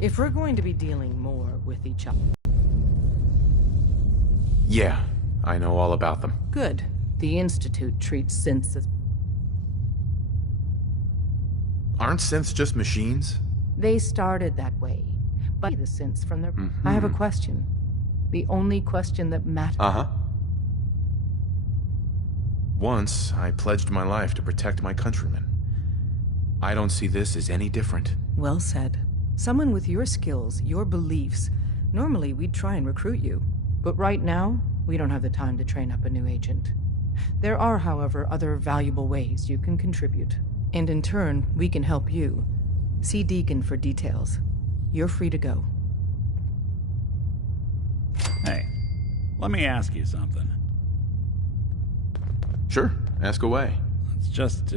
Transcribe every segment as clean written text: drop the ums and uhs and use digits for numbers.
If we're going to be dealing more with each other... Yeah, I know all about them. Good. The Institute treats synths as... Aren't synths just machines? They started that way, but the synths from their... I have a question. The only question that matters. Uh-huh. Once, I pledged my life to protect my countrymen. I don't see this as any different. Well said. Someone with your skills, your beliefs, normally we'd try and recruit you. But right now, we don't have the time to train up a new agent. There are, however, other valuable ways you can contribute. And in turn, we can help you. See Deacon for details. You're free to go. Hey, let me ask you something. Sure, ask away. It's just,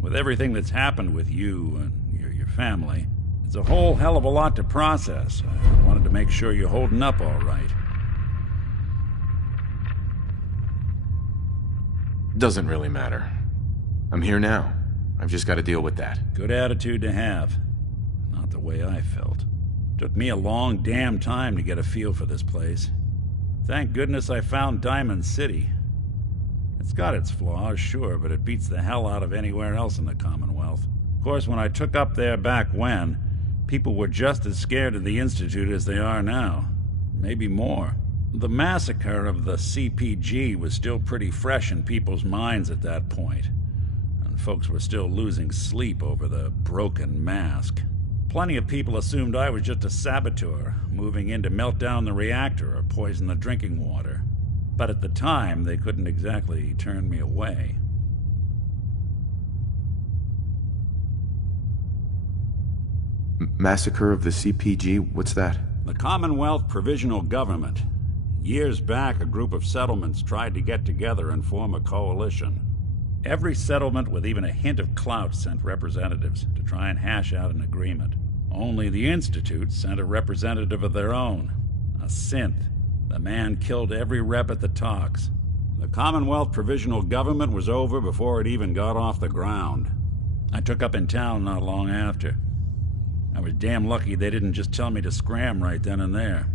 with everything that's happened with you and your family, it's a whole hell of a lot to process. I wanted to make sure you're holding up all right. Doesn't really matter. I'm here now. I've just got to deal with that. Good attitude to have. Not the way I felt. Took me a long damn time to get a feel for this place. Thank goodness I found Diamond City. It's got its flaws, sure, but it beats the hell out of anywhere else in the Commonwealth. Of course, when I took up there back when, people were just as scared of the Institute as they are now. Maybe more. The massacre of the CPG was still pretty fresh in people's minds at that point, and folks were still losing sleep over the broken mask. Plenty of people assumed I was just a saboteur, moving in to melt down the reactor or poison the drinking water. But at the time, they couldn't exactly turn me away. Massacre of the CPG? What's that? The Commonwealth Provisional Government. Years back, a group of settlements tried to get together and form a coalition. Every settlement with even a hint of clout sent representatives to try and hash out an agreement. Only the Institute sent a representative of their own, a synth. The man killed every rep at the talks. The Commonwealth Provisional Government was over before it even got off the ground. I took up in town not long after. I was damn lucky they didn't just tell me to scram right then and there.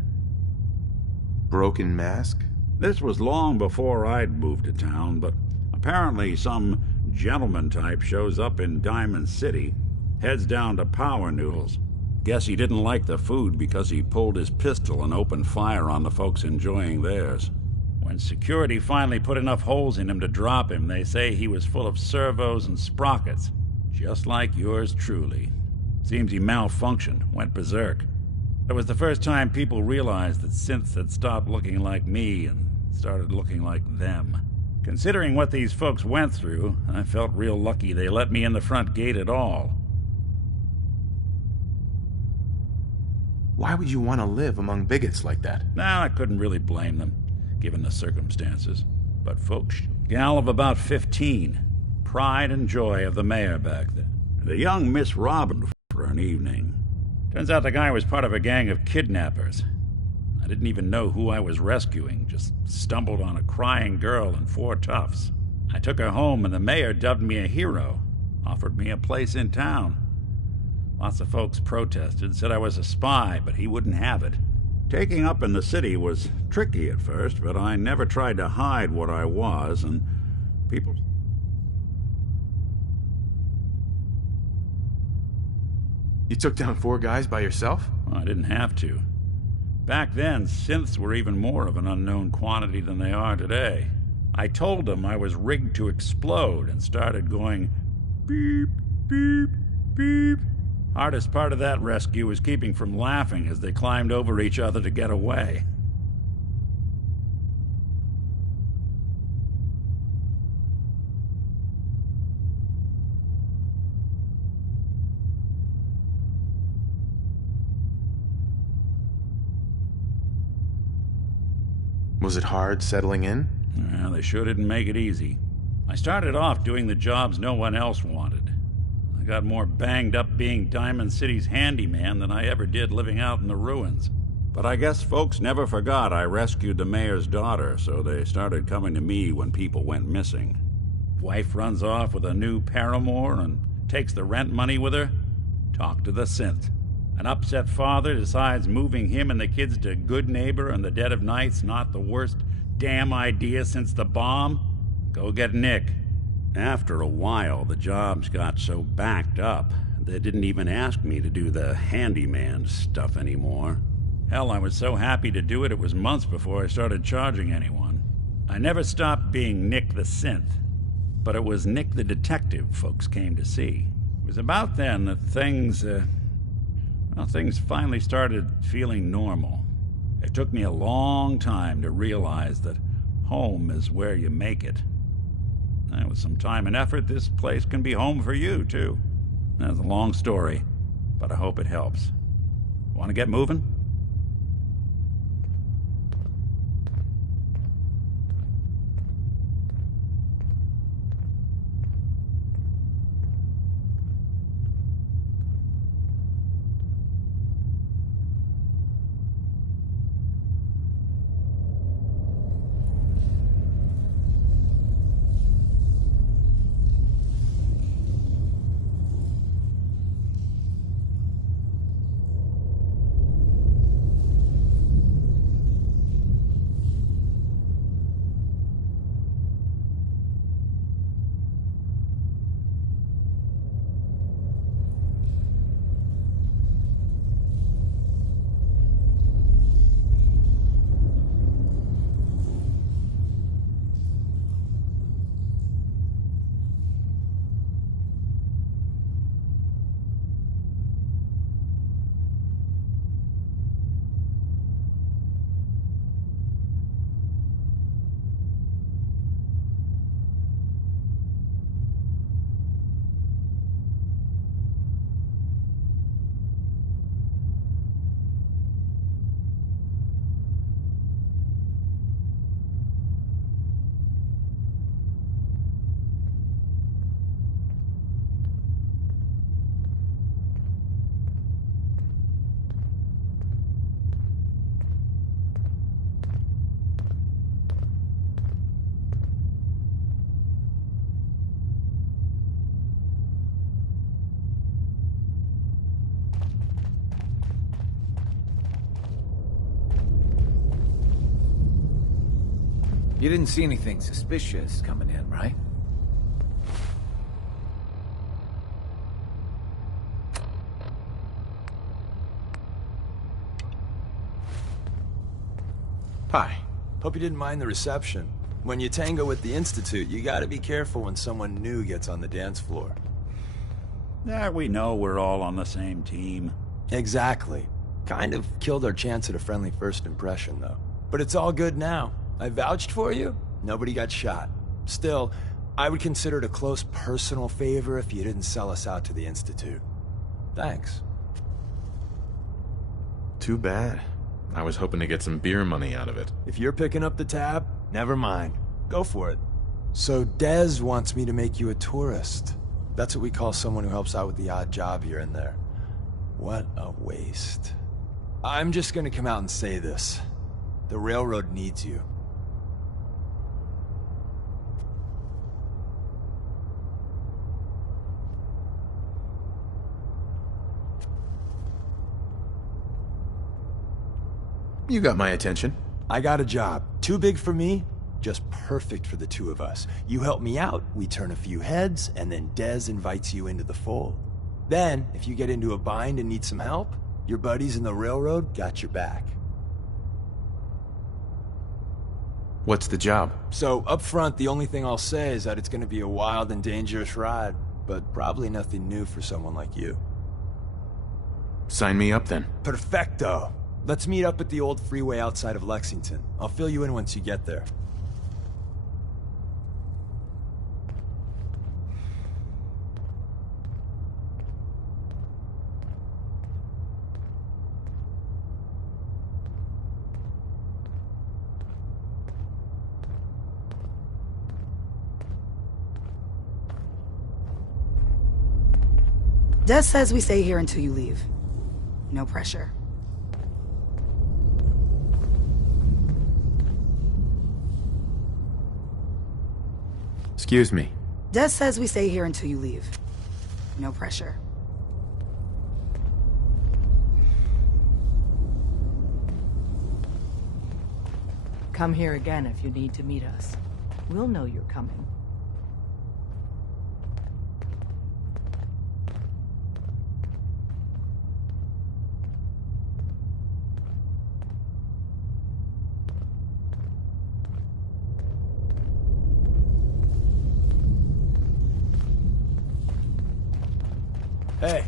Broken mask? This was long before I'd moved to town, but apparently some gentleman type shows up in Diamond City, heads down to Power Noodles. Guess he didn't like the food because he pulled his pistol and opened fire on the folks enjoying theirs. When security finally put enough holes in him to drop him, they say he was full of servos and sprockets, just like yours truly. Seems he malfunctioned, went berserk. It was the first time people realized that synths had stopped looking like me and started looking like them. Considering what these folks went through, I felt real lucky they let me in the front gate at all. Why would you want to live among bigots like that? Now, I couldn't really blame them, given the circumstances. But folks, gal of about 15, pride and joy of the mayor back then. The young Miss Robin for an evening. Turns out the guy was part of a gang of kidnappers. I didn't even know who I was rescuing, just stumbled on a crying girl and 4 toughs. I took her home and the mayor dubbed me a hero, offered me a place in town. Lots of folks protested, said I was a spy, but he wouldn't have it. Taking up in the city was tricky at first, but I never tried to hide what I was, and people... You took down 4 guys by yourself? Well, I didn't have to. Back then, synths were even more of an unknown quantity than they are today. I told them I was rigged to explode and started going beep, beep, beep. Hardest part of that rescue was keeping from laughing as they climbed over each other to get away. Was it hard settling in? Well, they sure didn't make it easy. I started off doing the jobs no one else wanted. I got more banged up being Diamond City's handyman than I ever did living out in the ruins. But I guess folks never forgot I rescued the mayor's daughter, so they started coming to me when people went missing. Wife runs off with a new paramour and takes the rent money with her. Talk to the synth. An upset father decides moving him and the kids to Good Neighbor in the dead of night's not the worst damn idea since the bomb? Go get Nick. After a while, the jobs got so backed up, they didn't even ask me to do the handyman stuff anymore. Hell, I was so happy to do it, it was months before I started charging anyone. I never stopped being Nick the Synth, but it was Nick the Detective folks came to see. It was about then that things finally started feeling normal. It took me a long time to realize that home is where you make it. And with some time and effort, this place can be home for you, too. That's a long story, but I hope it helps. Want to get moving? You didn't see anything suspicious coming in, right? Hi. Hope you didn't mind the reception. When you tango with the Institute, you gotta be careful when someone new gets on the dance floor. Yeah, we know we're all on the same team. Exactly. Kind of killed our chance at a friendly first impression, though. But it's all good now. I vouched for you. Nobody got shot. Still, I would consider it a close personal favor if you didn't sell us out to the Institute. Thanks. Too bad. I was hoping to get some beer money out of it. If you're picking up the tab, never mind. Go for it. So Dez wants me to make you a tourist. That's what we call someone who helps out with the odd job here and there. What a waste. I'm just gonna come out and say this. The railroad needs you. You got my attention. I got a job. Too big for me, just perfect for the two of us. You help me out, we turn a few heads, and then Dez invites you into the fold. Then, if you get into a bind and need some help, your buddies in the railroad got your back. What's the job? So, up front, the only thing I'll say is that it's gonna be a wild and dangerous ride, but probably nothing new for someone like you. Sign me up then. Perfecto! Let's meet up at the old freeway outside of Lexington. I'll fill you in once you get there. Des says we stay here until you leave. No pressure. Excuse me. Des says we stay here until you leave. No pressure. Come here again if you need to meet us. We'll know you're coming. Hey,